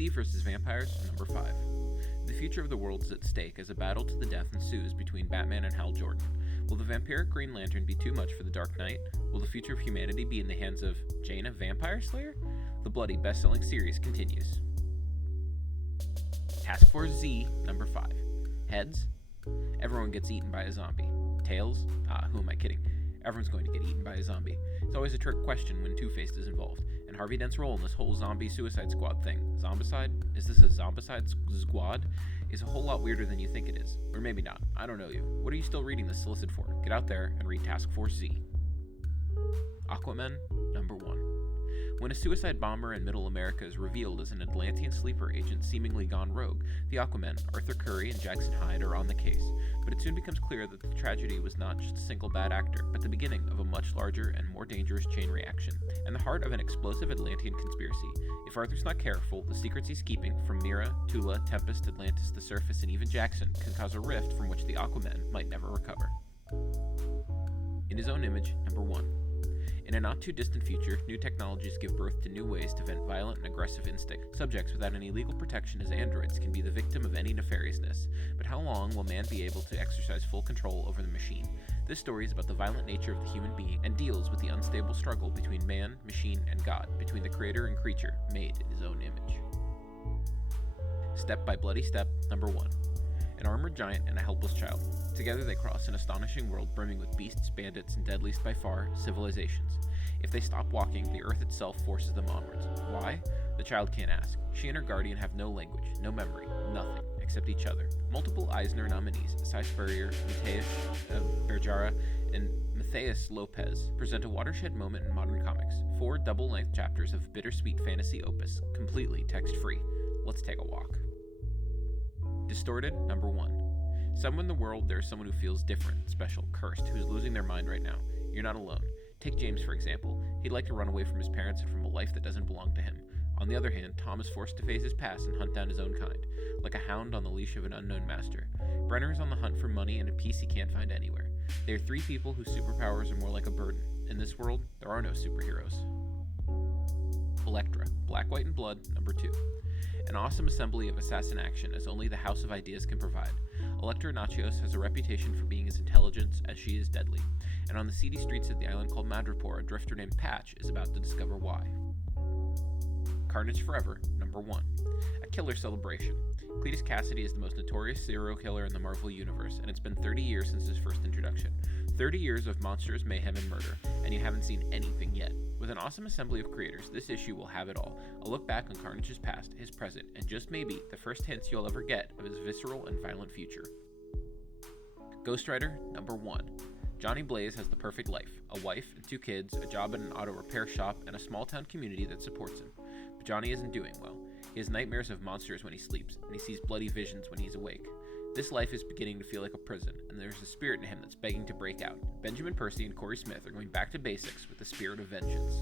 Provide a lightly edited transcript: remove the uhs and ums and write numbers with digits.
DC vs. Vampires, number 5. The future of the world is at stake as a battle to the death ensues between Batman and Hal Jordan. Will the vampiric Green Lantern be too much for the Dark Knight? Will the future of humanity be in the hands of Jaina Vampire Slayer? The bloody best-selling series continues. Task Force Z, number 5. Heads? Everyone gets eaten by a zombie. Tails? Who am I kidding? Everyone's going to get eaten by a zombie. It's always a trick question when Two-Faced is involved, and Harvey Dent's role in this whole zombie Suicide Squad thing. Zombicide? Is this a Zombicide squad? Is a whole lot weirder than you think it is. Or maybe not. I don't know you. What are you still reading this solicit for? Get out there and read Task Force Z. Aquaman, number 1. When a suicide bomber in Middle America is revealed as an Atlantean sleeper agent seemingly gone rogue, the Aquamen, Arthur Curry and Jackson Hyde, are on the case. But it soon becomes clear that the tragedy was not just a single bad actor, but the beginning of a much larger and more dangerous chain reaction, and the heart of an explosive Atlantean conspiracy. If Arthur's not careful, the secrets he's keeping from Mira, Tula, Tempest, Atlantis, the Surface, and even Jackson can cause a rift from which the Aquamen might never recover. In his own image, number 1. In a not-too-distant future, new technologies give birth to new ways to vent violent and aggressive instinct. Subjects without any legal protection as androids can be the victim of any nefariousness. But how long will man be able to exercise full control over the machine? This story is about the violent nature of the human being and deals with the unstable struggle between man, machine, and God, between the creator and creature made in his own image. Step by Bloody Step, number 1. An armored giant and a helpless child. Together they cross an astonishing world brimming with beasts, bandits, and deadliest by far, civilizations. If they stop walking, the earth itself forces them onwards. Why? The child can't ask. She and her guardian have no language, no memory, nothing, except each other. Multiple Eisner nominees, Cy Spurrier, Mateus Bergara, and Matthias Lopez, present a watershed moment in modern comics. 4 double-length chapters of bittersweet fantasy opus, completely text-free. Let's take a walk. Distorted, number 1. Somewhere in the world, there is someone who feels different, special, cursed, who's losing their mind right now. You're not alone. Take James, for example. He'd like to run away from his parents and from a life that doesn't belong to him. On the other hand, Tom is forced to face his past and hunt down his own kind, like a hound on the leash of an unknown master. Brenner is on the hunt for money and a peace he can't find anywhere. They are 3 people whose superpowers are more like a burden. In this world, there are no superheroes. Elektra, Black, White, and Blood, number 2. An awesome assembly of assassin action as only the House of Ideas can provide. Elektra Natchios has a reputation for being as intelligent as she is deadly, and on the seedy streets of the island called Madripoor, a drifter named Patch is about to discover why. Carnage Forever, number 1. A killer celebration. Cletus Cassidy is the most notorious serial killer in the Marvel Universe, and it's been 30 years since his first introduction. 30 years of monsters, mayhem, and murder, and you haven't seen anything yet. With an awesome assembly of creators, this issue will have it all. A look back on Carnage's past, his present, and just maybe the first hints you'll ever get of his visceral and violent future. Ghost Rider, number 1. Johnny Blaze has the perfect life. A wife and 2 kids, a job at an auto repair shop, and a small-town community that supports him. But Johnny isn't doing well. He has nightmares of monsters when he sleeps, and he sees bloody visions when he's awake. This life is beginning to feel like a prison, and there's a spirit in him that's begging to break out. Benjamin Percy and Corey Smith are going back to basics with the spirit of vengeance.